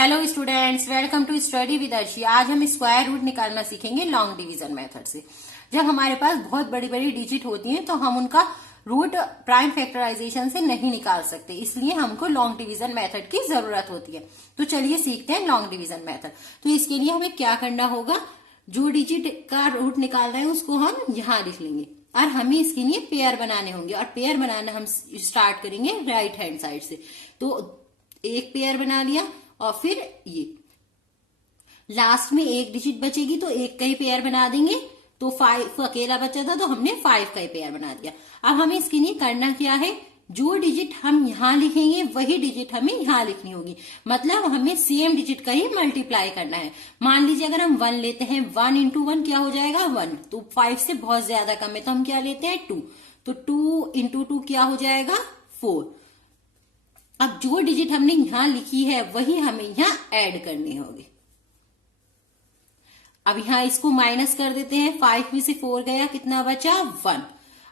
Hello students, welcome to study with Arshi. आज हम square root निकालना सीखेंगे लॉन्ग डिवीजन मेथड से। जब हमारे पास बहुत बड़ी बड़ी डिजिट होती हैं तो हम उनका रूट प्राइम फैक्टराइजेशन से नहीं निकाल सकते, इसलिए हमको लॉन्ग डिवीजन मेथड की जरूरत होती है। तो चलिए सीखते हैं लॉन्ग डिवीजन मेथड। तो इसके लिए हमें क्या करना होगा, जो डिजिट का रूट निकालना है उसको हम यहाँ लिख लेंगे और हमें इसके लिए पेयर बनाने होंगे। और पेयर बनाना हम स्टार्ट करेंगे राइट हैंड साइड से। तो एक पेयर बना लिया और फिर ये लास्ट में एक डिजिट बचेगी तो एक का ही पेयर बना देंगे। तो 5 अकेला बचा था तो हमने 5 का ही पेयर बना दिया। अब हमें इसके लिए करना क्या है, जो डिजिट हम यहाँ लिखेंगे वही डिजिट हमें यहाँ लिखनी होगी। मतलब हमें सेम डिजिट का ही मल्टीप्लाई करना है। मान लीजिए अगर हम 1 लेते हैं, 1 इंटू 1 क्या हो जाएगा 1। तो 5 से बहुत ज्यादा कम है तो हम क्या लेते हैं 2। तो 2 इंटू 2 क्या हो जाएगा 4। अब जो डिजिट हमने यहां लिखी है वही हमें यहां ऐड करनी होगी। अब यहां इसको माइनस कर देते हैं, 5 में से 4 गया, कितना बचा 1।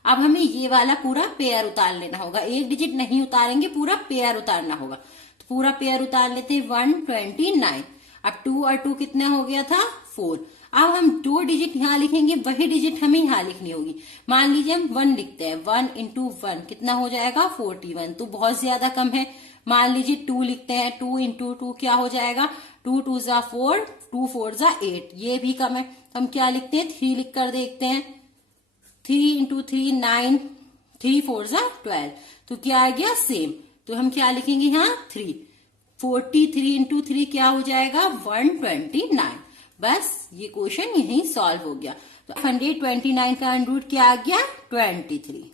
अब हमें ये वाला पूरा पेयर उतार लेना होगा, एक डिजिट नहीं उतारेंगे, पूरा पेयर उतारना होगा। तो पूरा पेयर उतार लेते हैं 129। अब 2 और 2 कितना हो गया था 4। अब हम दो डिजिट यहाँ लिखेंगे, वही डिजिट हमें यहाँ लिखनी होगी। मान लीजिए हम 1 लिखते हैं, 1 इंटू 1 कितना हो जाएगा 41। तो बहुत ज्यादा कम है। मान लीजिए 2 लिखते हैं, 2 इंटू 2 क्या हो जाएगा 2 2 जा 4, 2 4 जा 8, ये भी कम है। तो हम क्या लिखते हैं 3 लिख कर देखते हैं। 3 इंटू 3 9, 3 4 जा 12। तो क्या आ गया सेम। तो हम क्या लिखेंगे यहाँ 3। 43 इंटू 3 क्या हो जाएगा 129। बस ये क्वेश्चन यही सॉल्व हो गया। तो 129 का अंडर क्या आ गया 23।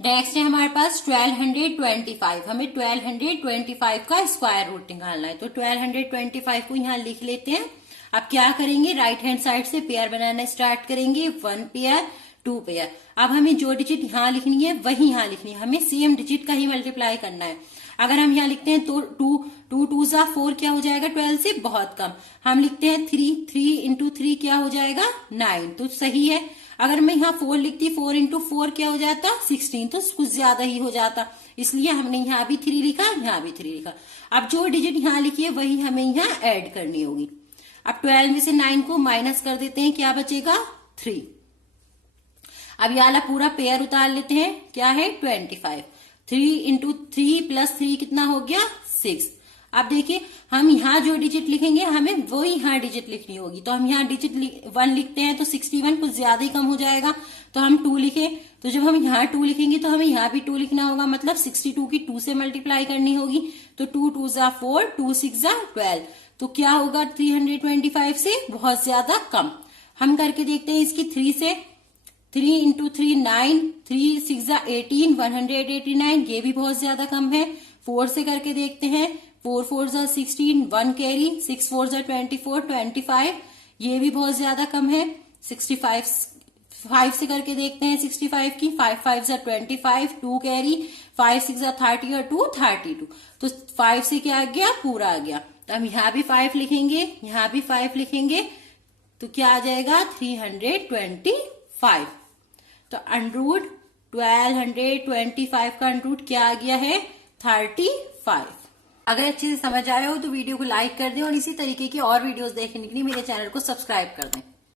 नेक्स्ट है हमारे पास 1225। हमें 1225 का स्क्वायर रूट निकालना है। तो 1225 को यहाँ लिख लेते हैं। अब क्या करेंगे, राइट हैंड साइड से पेयर बनाना स्टार्ट करेंगे। 1 पेयर 2 पेयर। अब हमें जो डिजिट यहाँ लिखनी है वही यहाँ लिखनी है, हमें सेम डिजिट का ही मल्टीप्लाई करना है। अगर हम यहाँ लिखते हैं तो 2 2 जा 4 क्या हो जाएगा 12 से बहुत कम। हम लिखते हैं 3 इंटू 3 क्या हो जाएगा 9, तो सही है। अगर मैं यहाँ 4 लिखती, 4 इंटू 4 क्या हो जाता 16, तो कुछ ज्यादा ही हो जाता, इसलिए हमने यहाँ भी 3 लिखा, यहाँ भी 3 लिखा। अब जो डिजिट यहाँ लिखी है वही हमें यहाँ ऐड करनी होगी। अब 12 में से 9 को माइनस कर देते हैं, क्या बचेगा 3। अब ये वाला पूरा पेयर उतार लेते हैं, क्या है 25। 3 इंटू 3 प्लस 3 कितना हो गया 6। अब देखिए हम यहाँ जो डिजिट लिखेंगे हमें वो यहाँ डिजिट लिखनी होगी। तो हम यहाँ डिजिट 1 लिखते हैं तो 61 कुछ ज्यादा ही कम हो जाएगा। तो हम 2 लिखे, तो जब हम यहाँ 2 लिखेंगे तो हमें यहाँ भी 2 लिखना होगा। मतलब 62 की 2 से मल्टीप्लाई करनी होगी। तो 2 2 जा 4, 2 6 जा 12। तो क्या होगा 325 से बहुत ज्यादा कम। हम करके देखते हैं इसकी 3 से। 3 इंटू 3 9, 3 6 जा 18, 189, ये भी बहुत ज्यादा कम है। 4 से करके देखते हैं, 4 4 जा 16, 1 कैरी, 6 4 जा 24, 25, ये भी बहुत ज्यादा कम है। 65 5 से करके देखते हैं 65 की, 5 5 जा 25, 2 कैरी, 5 6 जा 30 और 2 32। तो 5 से क्या आ गया पूरा आ गया। तो हम यहाँ भी 5 लिखेंगे, यहाँ भी 5 लिखेंगे, तो क्या आ जाएगा 325। तो अंडरूट 1225 का अंडरूट क्या आ गया है 35। अगर अच्छे से समझ आए हो तो वीडियो को लाइक कर दें और इसी तरीके की और वीडियोस देखने के लिए मेरे चैनल को सब्सक्राइब कर दें।